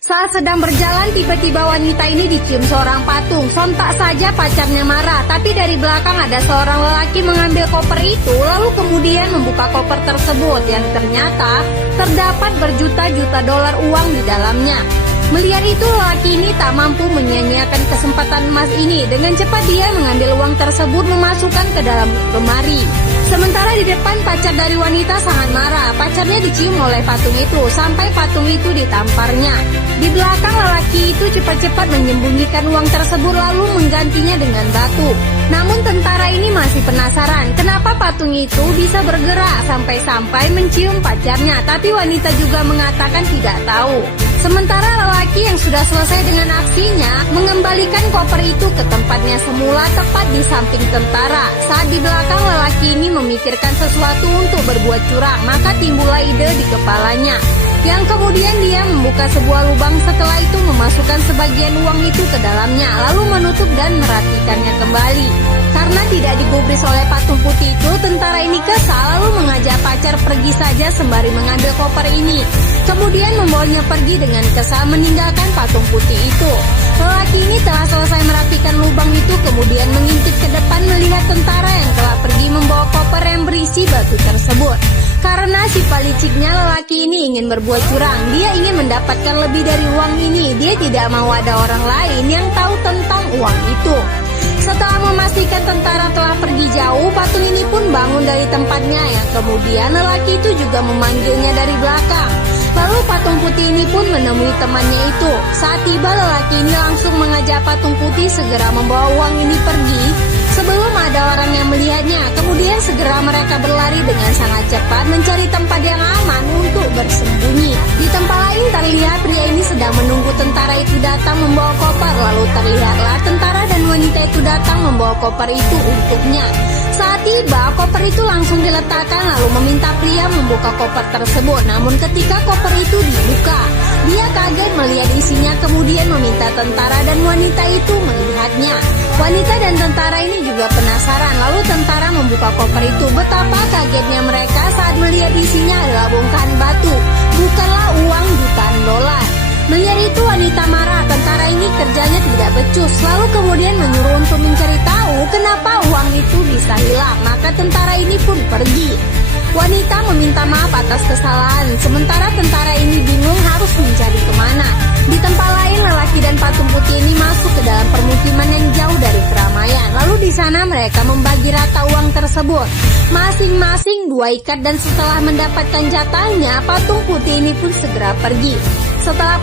Saat sedang berjalan, tiba-tiba wanita ini dicium seorang patung. Sontak saja pacarnya marah, tapi dari belakang ada seorang lelaki mengambil koper itu, lalu kemudian membuka koper tersebut yang ternyata terdapat berjuta-juta dolar uang di dalamnya. Melihat itu, lelaki ini tak mampu menyia-nyiakan kesempatan emas ini. Dengan cepat dia mengambil uang tersebut, memasukkan ke dalam lemari. Sementara di depan, pacar dari wanita sangat marah. Pacarnya dicium oleh patung itu sampai patung itu ditamparnya. Di belakang, lelaki itu cepat-cepat menyembunyikan uang tersebut lalu menggantinya dengan batu. Namun tentara ini masih penasaran kenapa patung itu bisa bergerak sampai-sampai mencium pacarnya. Tapi wanita juga mengatakan tidak tahu. Sementara lelaki yang sudah selesai dengan aksinya mengembalikan koper itu ke tempatnya semula tepat di samping tentara. Saat di belakang, lelaki ini memikirkan sesuatu untuk berbuat curang, maka timbullah ide di kepalanya. Yang kemudian dia membuka sebuah lubang, setelah itu memasukkan sebagian uang itu ke dalamnya, lalu menutup dan meratikannya kembali. Karena tidak digubris oleh patung putih itu, tentara ini kesal lalu mengajak pacar pergi saja sembari mengambil koper ini. Kemudian membawanya pergi dengan kesal meninggalkan patung putih itu. Lelaki ini telah selesai merapikan lubang itu, kemudian mengintip ke depan melihat tentara yang telah pergi membawa koper yang berisi batu tersebut. Karena si paliciknya, lelaki ini ingin berbuat curang. Dia ingin mendapatkan lebih dari uang ini. Dia tidak mau ada orang lain yang tahu tentang uang itu. Setelah memastikan tentara telah pergi jauh, patung ini pun bangun dari tempatnya. Yang kemudian lelaki itu juga memanggilnya dari belakang. Lalu patung putih ini pun menemui temannya itu. Saat tiba, lelaki ini langsung mengajak patung putih segera membawa uang ini pergi sebelum ada orang yang melihatnya. Kemudian segera mereka berlari dengan sangat cepat mencari tempat yang aman untuk bersembunyi. Di tempat lain terlihat pria ini sedang menunggu tentara itu datang membawa koper. Lalu terlihatlah tentara dan wanita itu datang membawa koper itu untuknya. Saat tiba, koper itu langsung diletakkan lalu meminta pria membuka koper tersebut. Namun ketika koper itu dibuka, dia kaget melihat isinya, kemudian meminta tentara dan wanita itu melihatnya. Wanita dan tentara ini juga penasaran, lalu tentara membuka koper itu. Betapa kagetnya mereka saat melihat isinya adalah bongkahan batu, bukanlah uang jutaan dolar. Melihat itu wanita marah, tentara ini kerjanya tidak becus, lalu kemudian menyuruh untuk mencari tahu kenapa uang itu bisa hilang. Maka tentara ini pun pergi. Wanita meminta maaf atas kesalahan, sementara tentara ini bingung harus mencari kemana. Di tempat lain, lelaki dan patung putih ini masuk ke dalam permukiman yang jauh dari keramaian. Lalu di sana mereka membagi rata uang tersebut, masing-masing 2 ikat, dan setelah mendapatkan jatahnya, patung putih ini pun segera pergi. Setelah